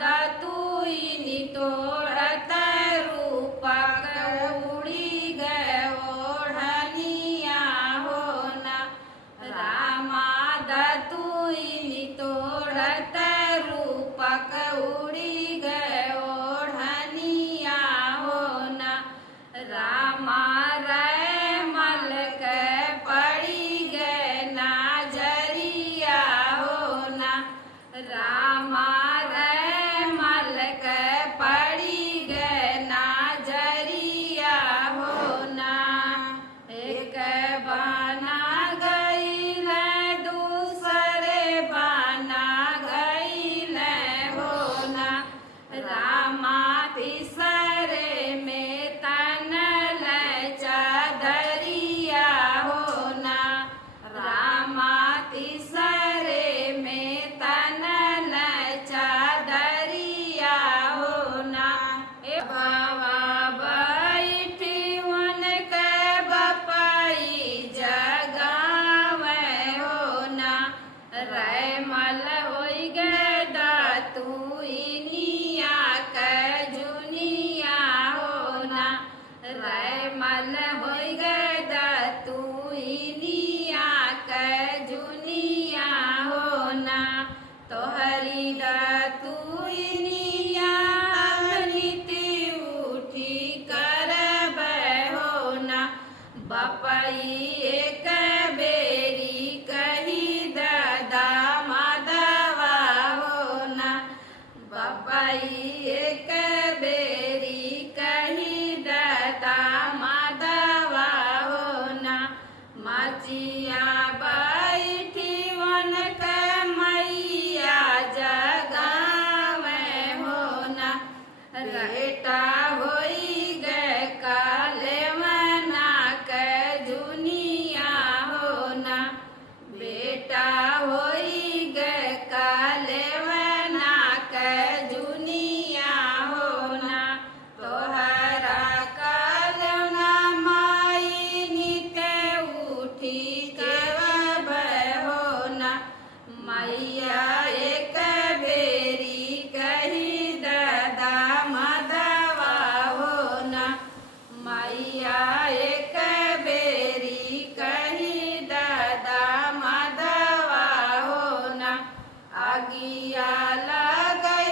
दतुईनी तोड़त रूपक उड़ी गए ओढ़निया हो ना। रामा दतुईनी तोड़त रूपक उड़ी गए ओढ़निया हो ना। रामा रे मल के पड़ी गए नाजरिया हो ना। रामा रे मल के पड़ी गए नाजरिया हो ना। एक बना गईल दूसरे बना गईल हो ना। रामा तीसरे में तनल चादरिया हो ना। रामा तीसरे में तनल चादरिया हो ना। ए बाबा बैठी उनके बपाई जगावे हो ना। रैमल होई गए दतुईनिया के जुनिया हो ना। रैमल होई गए दतुईनिया के जुनिया हो ना। तोहरी दतुईनिया नीति उठी करबै हो ना। बपई एक बेरी कही दादा माधवा हो ना। बपई एक बेरी कही दादा माधवा हो ना। मचिया बैठी उनके मैया जगावे हो ना। बेटा होई गए काले मना के जुनिया हो ना। बेटा होई गए काले मना के जुनिया हो ना। तोहरा कालना माई निते उठी केवबै हो ना। मैया एक बेरी कही दादा माधवा हो ना। मैया एक बेरी कही दादा माधवा हो ना। आगिया लगई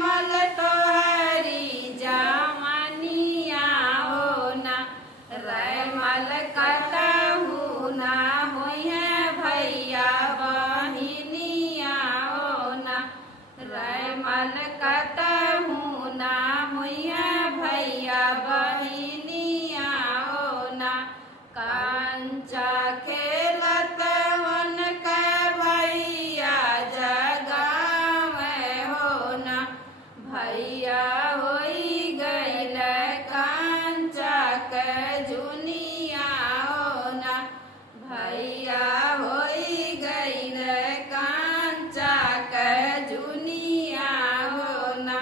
मल तोहरी जमनिया हो ना। रैमल कतहु ना होइहे भैया बहिनिया हो ना। रैमल कतहु ना होइहे भैया बहिनिया हो ना। कंचा खेलत उनके भैया जगावे हो ना। भैया होई गईल कंचा के जुनिया हो ना। भैया होई गईल कंचा के जुनिया हो ना।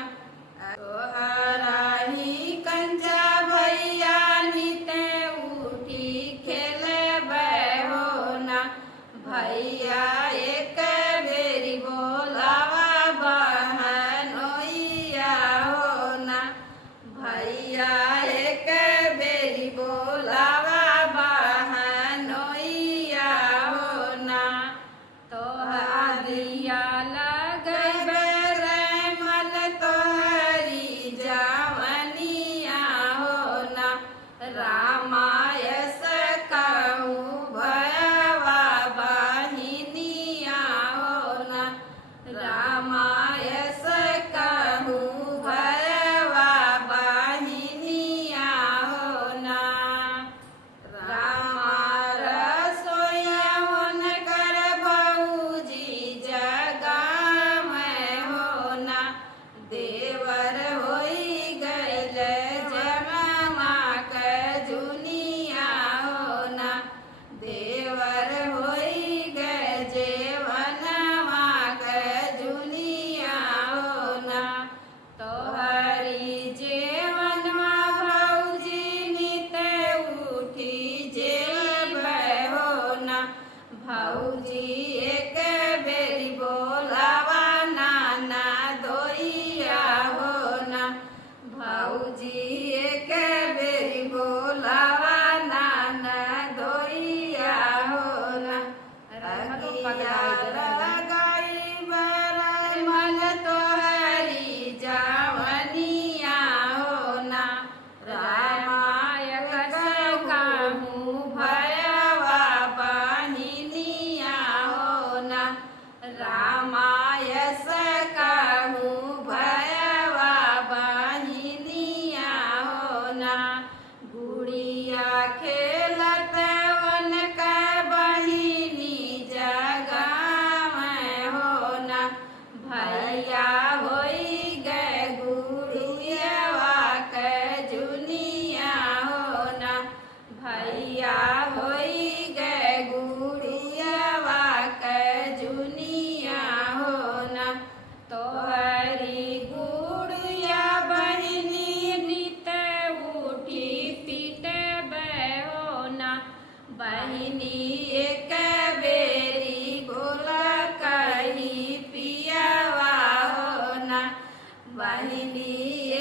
बहिनी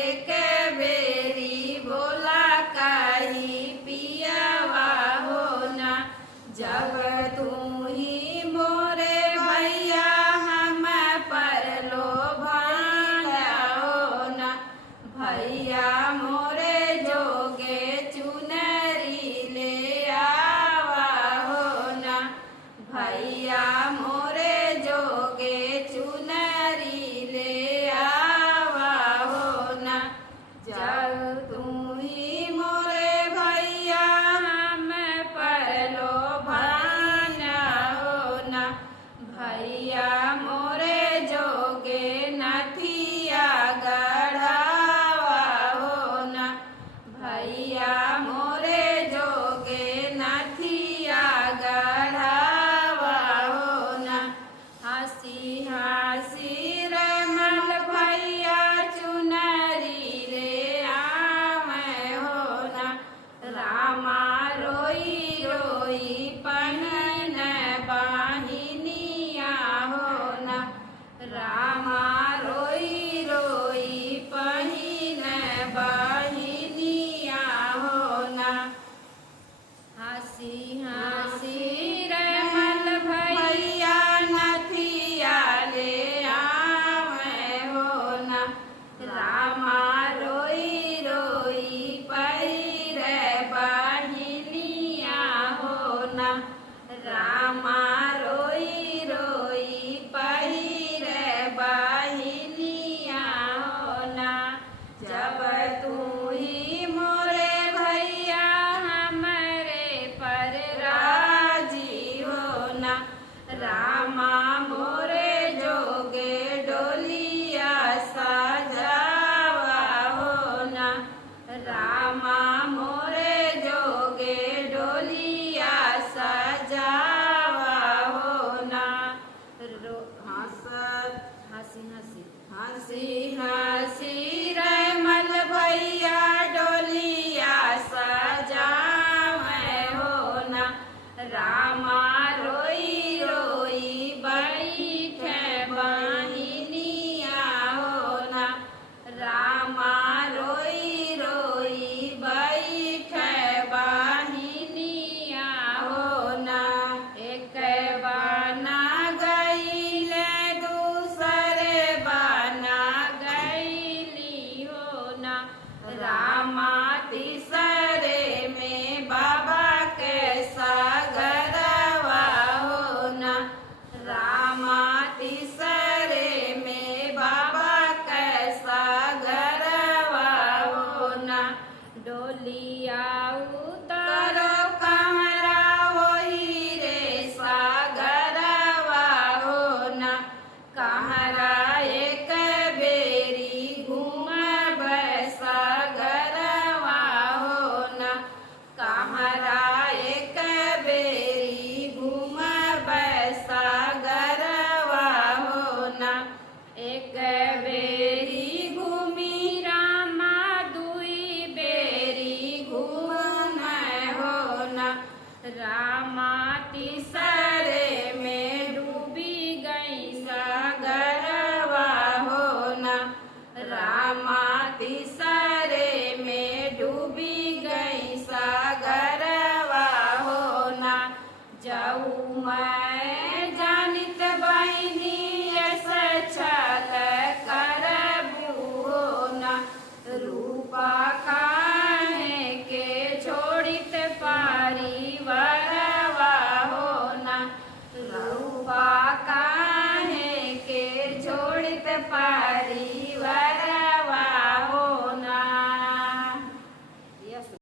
एक बेरी बोला कही पियवा हो ना, जब तू ही मोरे भैया हम पर लोभाया हो ना, भैया मोरे जोगे चुनरी ले आवा हो ना, भैया मोरे जोगे चुनरी ले आवा हो ना, जब तू ही मोरे भैया हम पर लोभाया हो ना, भैया मोरे जोगे नथिया गढ़ावा हो ना, भैया मोरे जोगे नथिया गढ़ावा हो ना, हंसी हंसी रमल भैया चुनरी ले आवे हो ना, रामा रोई रोई पहन बाहिनिया हो ना, रामा रोई रोई पहिन बाहिनिया हो ना, हंसी हंसी रमल भैया नथिया ले आवे हो ना, रामा रोई रोई पहिर बाहिनिया हो ना, रामा रोई रोई पहिर बाहिनिया हो ना, जब तू ही मोरे भैया हमरे पर राजी हो ना, रामा मोरे जोगे डोलिया सजावा हो ना, रामा मोरे जोगे डोलिया सजावा हो ना, हंसी हंसी हंसी हंसी रमल भैया डोलिया सजावे हो ना, रामा रोई रोई बैठे बाहिनिया हो ना, रामा रोई रोई बैठे बाहिनिया हो ना, एक बाना गईले दूसरे बाना गईली हो ना, रामा तीसरे में बाबा के सागरवा हो ना, रामा तीसरे में बाबा के सागरवा हो ना, डोलिया उतारो कमरा वही रे सागरवा हो ना, कहरा एक बेरी घूमब सागरवा हो ना, कहरा एक बेरी घूमब सागरवा हो ना, एक बेरी घूमी रामा दुई बेरी घूम हो ना, रामा तीसरे में डूबी गई सागरवा हो ना, रामा तीसरे में डूबी गई सागरवा हो ना, जाऊँ मैं